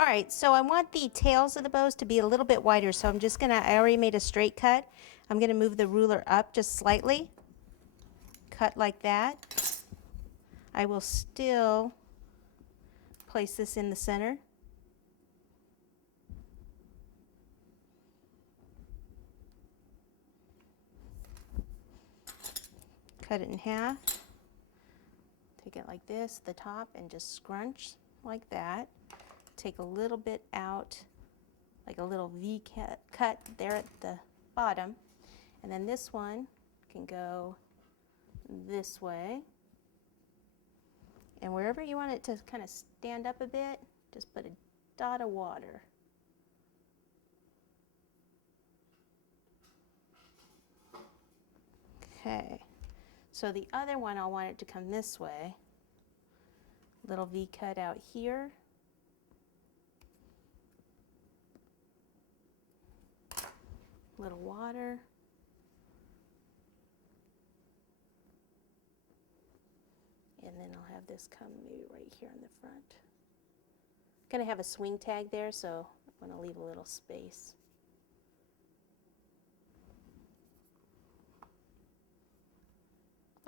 All right, so I want the tails of the bows to be a little bit wider, so I'm just gonna, I already made a straight cut. I'm gonna move the ruler up just slightly, cut like that. I will still place this in the center. Cut it in half. Take it like this, the top, and just scrunch like that. Take a little bit out, like a little V cut there at the bottom. And then this one can go this way. And wherever you want it to kind of stand up a bit, just put a dot of water. Okay, so the other one I want it to come this way. Little V cut out here. Little water. And then I'll have this come maybe right here in the front. I'm gonna have a swing tag there, so I'm gonna leave a little space.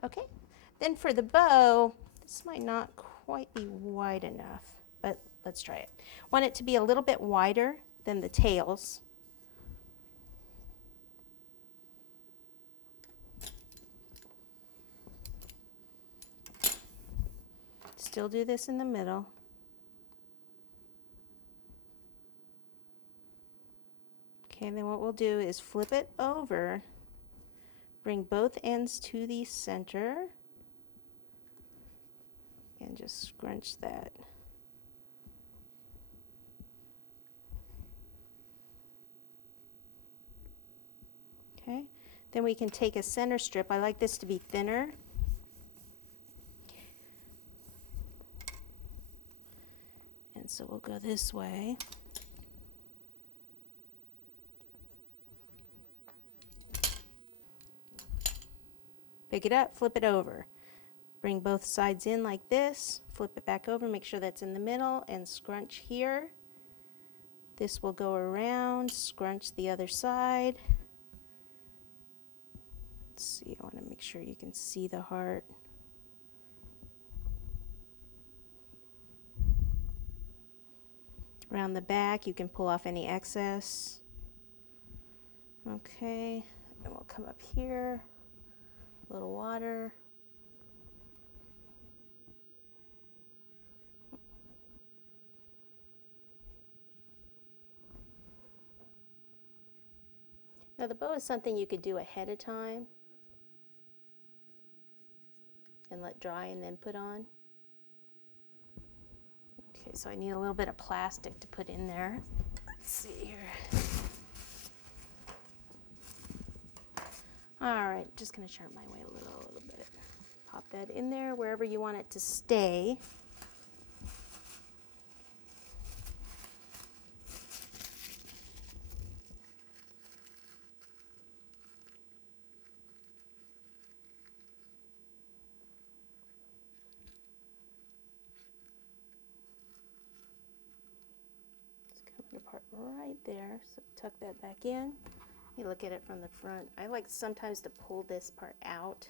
Okay, then for the bow, this might not quite be wide enough, but let's try it. Want it to be a little bit wider than the tails. Still do this in the middle. Okay, then what we'll do is flip it over, bring both ends to the center, and just scrunch that. Okay, then we can take a center strip. I like this to be thinner. And so we'll go this way. Pick it up, flip it over. Bring both sides in like this, flip it back over, make sure that's in the middle, and scrunch here. This will go around, scrunch the other side. Let's see, I want to make sure you can see the heart. Around the back, you can pull off any excess. Okay, and we'll come up here, a little water. Now the bow is something you could do ahead of time and let dry and then put on. Okay, so I need a little bit of plastic to put in there. Let's see here. All right, just gonna sharpen my way a little bit. Pop that in there wherever you want it to stay. Apart right there, so tuck that back in. You look at it from the front. I like sometimes to pull this part out,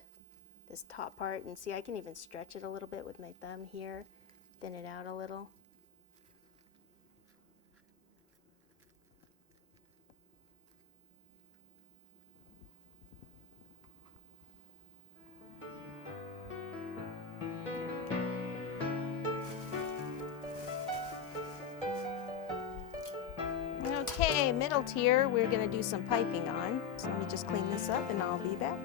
this top part, and see I can even stretch it a little bit with my thumb here, thin it out a little. Okay, middle tier, we're going to do some piping on. So let me just clean this up and I'll be back.